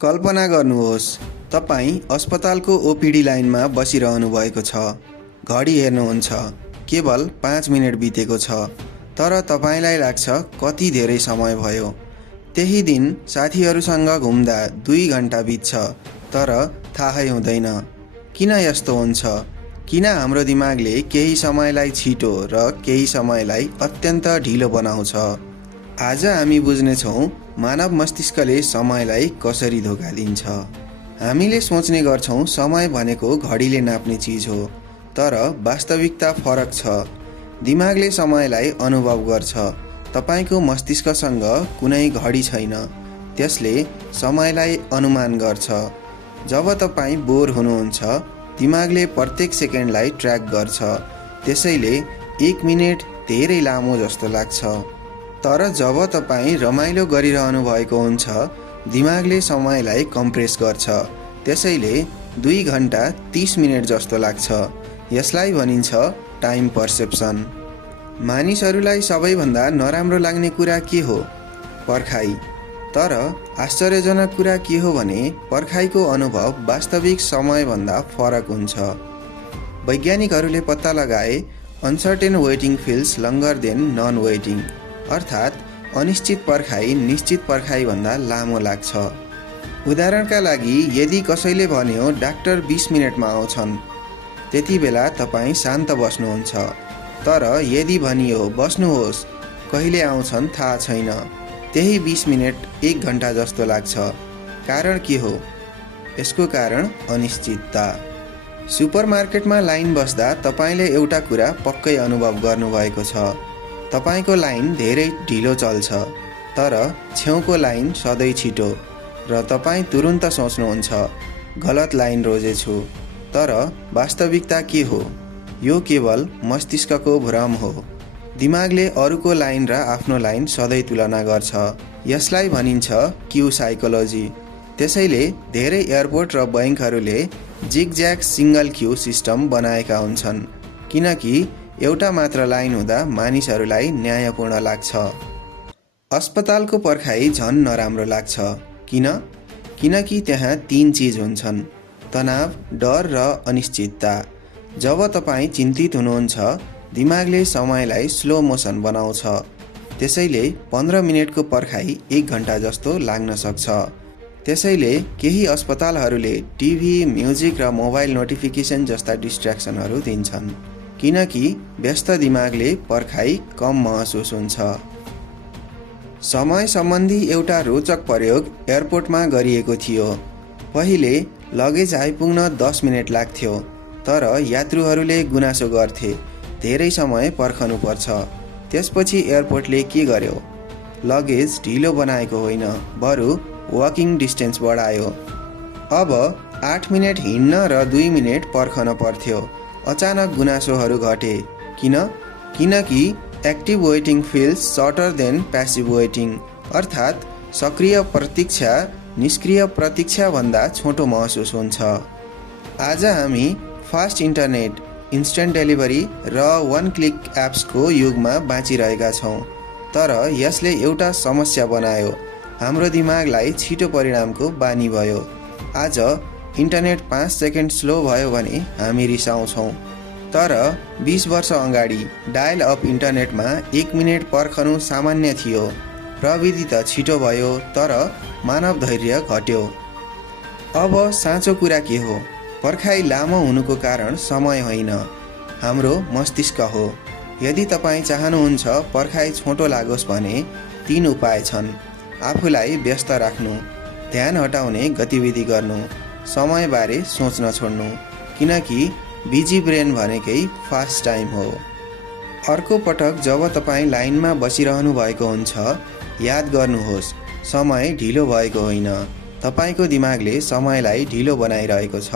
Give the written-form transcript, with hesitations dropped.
कल्पना गर्नुहोस्, तपाईँ अस्पतालको ओपिडी लाइनमा बसिरहनु भएको छ। घडी हेर्नुहुन्छ, केवल 5 मिनेट बितेको छ, तर तपाईँलाई लाग्छ कति धेरै समय भयो। त्यही दिन साथीहरूसँग घुम्दा 2 घण्टा बित्छ, तर थाहै हुँदैन। किन यस्तो हुन्छ? किन हाम्रो दिमागले केही समयलाई छिटो र केही समयलाई अत्यन्त ढिलो बनाउँछ? आज हामी बुझ्नेछौँ मानव मस्तिष्कले समयलाई कसरी धोका दिन्छ। हामीले सोच्ने गर्छौँ समय भनेको घडीले नाप्ने चिज हो, तर वास्तविकता फरक छ। दिमागले समयलाई अनुभव गर्छ। तपाईको मस्तिष्कसँग कुनै घडी छैन, त्यसले समयलाई अनुमान गर्छ। जब तपाईँ बोर हुनुहुन्छ, दिमागले प्रत्येक सेकेन्डलाई ट्र्याक गर्छ, त्यसैले 1 मिनेट धेरै लामो जस्तो लाग्छ। तर जब तपाईँ रमाइलो गरिरहनु भएको हुन्छ, दिमागले समयलाई कम्प्रेस गर्छ, त्यसैले 2 घण्टा 30 मिनेट जस्तो लाग्छ। यसलाई भनिन्छ टाइम पर्सेप्सन। मानिसहरूलाई सबैभन्दा नराम्रो लाग्ने कुरा के हो? पर्खाइ। तर आश्चर्यजनक कुरा के हो भने पर्खाइको अनुभव वास्तविक समयभन्दा फरक हुन्छ। वैज्ञानिकहरूले पत्ता लगाए uncertain waiting feels longer than non waiting, अर्थात् अनिश्चित पर्खाइ निश्चित पर्खाइभन्दा लामो लाग्छ। उदाहरणका लागि, यदि कसैले भन्यो डाक्टर 20 मिनेटमा आउँछन्, त्यति बेला तपाईँ शान्त बस्नुहुन्छ। तर यदि भनियो बस्नुहोस्, कहिले आउँछन् थाहा छैन, त्यही 20 मिनेट 1 घण्टा जस्तो लाग्छ। कारण के हो? यसको कारण अनिश्चितता। सुपरमार्केटमा लाइन बस्दा तपाईँले एउटा कुरा पक्कै अनुभव गर्नुभएको छ। तपाईँको लाइन धेरै ढिलो चल्छ, तर छेउको लाइन सधैँ छिटो, र तपाईँ तुरुन्त सोच्नुहुन्छ गलत लाइन रोजेछु। तर वास्तविकता के हो? यो केवल मस्तिष्कको भ्रम हो। दिमागले अरूको लाइन र आफ्नो लाइन सधैँ तुलना गर्छ। यसलाई भनिन्छ क्यू साइकोलोजी। त्यसैले धेरै एयरपोर्ट र बैंकहरूले जिगज्याग सिङ्गल क्यू सिस्टम बनाएका हुन्छन्, किनकि एउटा मात्र लाइन हुँदा मानिसहरूलाई न्यायपूर्ण लाग्छ। अस्पतालको पर्खाइ झन् नराम्रो लाग्छ। किन? किनकि त्यहाँ 3 चिज हुन्छन्: तनाव, डर र अनिश्चितता। जब तपाईँ चिन्तित हुनुहुन्छ, दिमागले समयलाई स्लो मोसन बनाउँछ, त्यसैले 15 मिनेटको पर्खाइ 1 घण्टा जस्तो लाग्न सक्छ। त्यसैले केही अस्पतालहरूले टिभी, म्युजिक र मोबाइल नोटिफिकेसन जस्ता डिस्ट्र्याक्सनहरू दिन्छन्, किनकि व्यस्त दिमागले पर्खाइ कम महसुस हुन्छ। समय सम्बन्धी एउटा रोचक प्रयोग एयरपोर्टमा गरिएको थियो। पहिले लगेज आइपुग्न 10 मिनेट लाग्थ्यो, तर यात्रुहरूले गुनासो गर्थे धेरै समय पर्खनु पर्छ। त्यसपछि एयरपोर्टले के गर्यो? लगेज ढिलो बनाएको होइन, बरु वाकिङ डिस्टेन्स बढायो। अब 8 मिनेट हिँड्न र 2 मिनेट पर्खन पर्थ्यो। अचानक गुनासोहरू घटे। किन? किनकि active waiting feels shorter than passive waiting, अर्थात् सक्रिय प्रतीक्षा निष्क्रिय प्रतीक्षाभन्दा छोटो महसुस हुन्छ। आज हामी फास्ट इन्टरनेट, इन्स्ट्यान्ट डेलिभरी र 1 क्लिक एप्सको युगमा बाँचिरहेका छौँ। तर यसले एउटा समस्या बनायो। हाम्रो दिमागलाई छिटो परिणामको बानी भयो। आज इन्टरनेट 5 सेकेन्ड स्लो भयो भने हामी रिसाउँछौँ। तर 20 वर्ष अगाडि डायल अप इन्टरनेटमा 1 मिनेट पर्खनु सामान्य थियो। प्रविधि त छिटो भयो, तर मानव धैर्य घट्यो। अब साँचो कुरा के हो? पर्खाइ लामो हुनुको कारण समय होइन, हाम्रो मस्तिष्क हो। यदि तपाईँ चाहनुहुन्छ पर्खाइ छोटो लागोस् भने 3 उपाय छन्: आफूलाई व्यस्त राख्नु, ध्यान हटाउने गतिविधि गर्नु, समयबारे सोच्न छोड्नु, किनकि बिजी ब्रेन भनेकै फास्ट टाइम हो। अर्को पटक जब तपाईँ लाइनमा बसिरहनु भएको हुन्छ, याद गर्नुहोस् समय ढिलो भएको होइन, तपाईँको दिमागले समयलाई ढिलो बनाइरहेको छ।